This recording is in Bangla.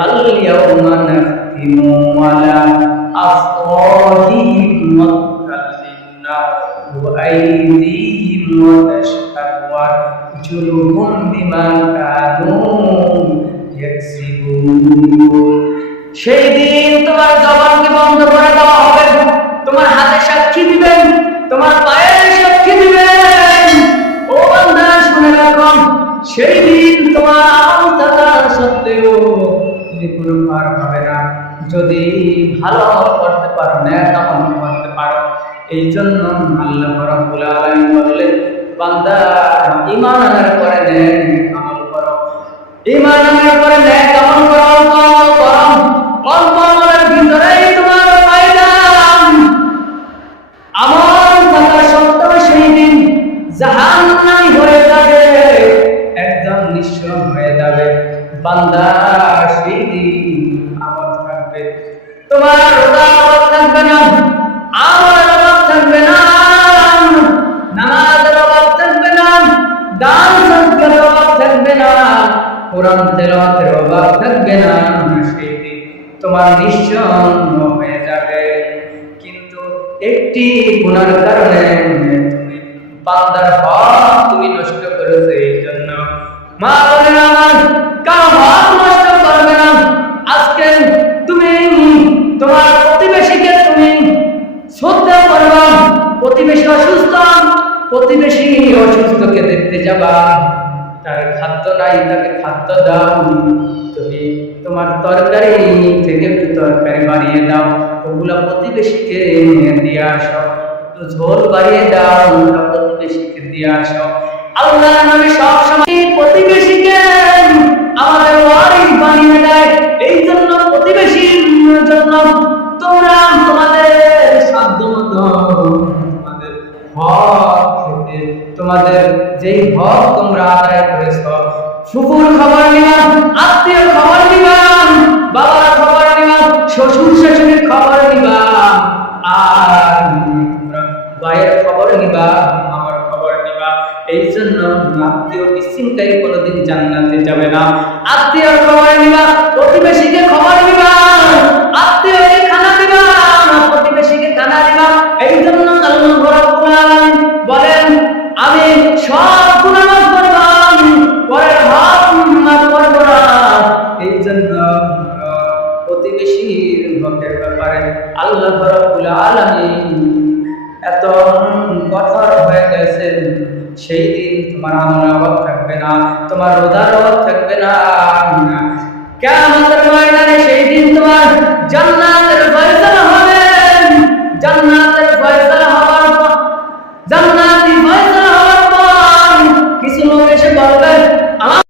اليوم نختم على أفواههم وتكلمنا وأيديهم وتشهد أرجلهم بما كانوا يكسبون সেই দিন তোমার জবানকে বন্ধ করে দেওয়া হবে, তোমার হাতে সাক্ষী দিবেন, তোমার পায়ে সাক্ষী দিবেন। ও বান্দা শুনে রাখো, সেই দিন তোমার আমল থাকা সত্ত্বেও তুমি কোনো পার পাবে না যদি ভালো আমল করতে পারো, নেক আমল করতে পারো। এই জন্য আল্লাহ রাব্বুল আলামিন বললেন, বান্দা ঈমান আনার পরে নেক আমল করো, ঈমান আনার পরে নেক আমল করো, আমল করো। অল্প আমলের ভিতরেই তোমার ফায়দা। আমল থাকা সত্ত্বেও সেই দিন জাহান্নামী হয়ে যাবে, একদম নিঃস্ব হয়ে যাবে। বান্দা সেই দিন আমল থাকবে, তোমার রোজা অভাব থাকবে না, আমলের অভাব থাকবে না, নামাজের অভাব থাকবে না, দান সদকার অভাব থাকবে না, কোরআন তেলাওয়াতের অভাব থাকবে না। সেই দিন তোমার নিঃসন্ন হয়ে যাবে। কিন্তু একটি গুনার কারণে তুমি বান্দার হক তুমি নষ্ট করেছো। এই জন্য মা বলেন, আমার কারো হক নষ্ট করবে না। আজকে তুমি তোমার প্রতিবেশীকে তুমি শ্রদ্ধা করবা, প্রতিবেশী অসুস্থ, প্রতিবেশী অসুস্থকে দেখতে যাবা, তার খাদ্য নাই, তাকে খাদ্য দাও। তুমি তোমার তরকারি থেকে একটু তরকারি বাড়িয়ে দাও, ওগুলা প্রতিবেশীকে দিয়ে আসো। একটু ঝোল বাড়িয়ে দাও, ওগুলা প্রতিবেশীকে দিয়ে আসো। আল্লাহ নবী সব সময় প্রতিবেশীকে আমাদের ওয়ারিস বানিয়ে দেয়। এই জন্য প্রতিবেশীর জন্য তোমরা তোমাদের সাধ্যমতো তোমাদের হক খেতে, তোমাদের যেই হক তোমরা আদায় করেছ, ফুফুর খবর নিবা, আত্মীয় খবর নিবা, বাবার খবর নিবা, শ্বশুর শাশুড়ির খবর নিবা, আর তোমরা ভাইয়ের খবর নিবা, আমার খবর নিবা। এই জন্য আত্মীয় বিশৃঙ্খলায় কোনোদিন জান্নাতে যাবে না। আত্মীয়র খবর নিবা, প্রতিবেশীকে খবর নিবা, আত্মীয়কে খানা দিবা, প্রতিবেশীকে খানা দিবা। এই জন্য আল্লাহ রাব্বুল আলামিন বলেন, আমি সব গুনাহ মাফ করব, পরের হক মাফ করব না। এই জন্য প্রতিবেশীর হকের ব্যাপারে আল্লাহ রাব্বুল আলামিন এত কঠোর হয়ে গেছে। সেই দিন তোমার আমলের অভাব থাকবে না, তোমার রোজার অভাব থাকবে না। কিয়ামতের ময়দানে সেই দিন তোমার জান্নাত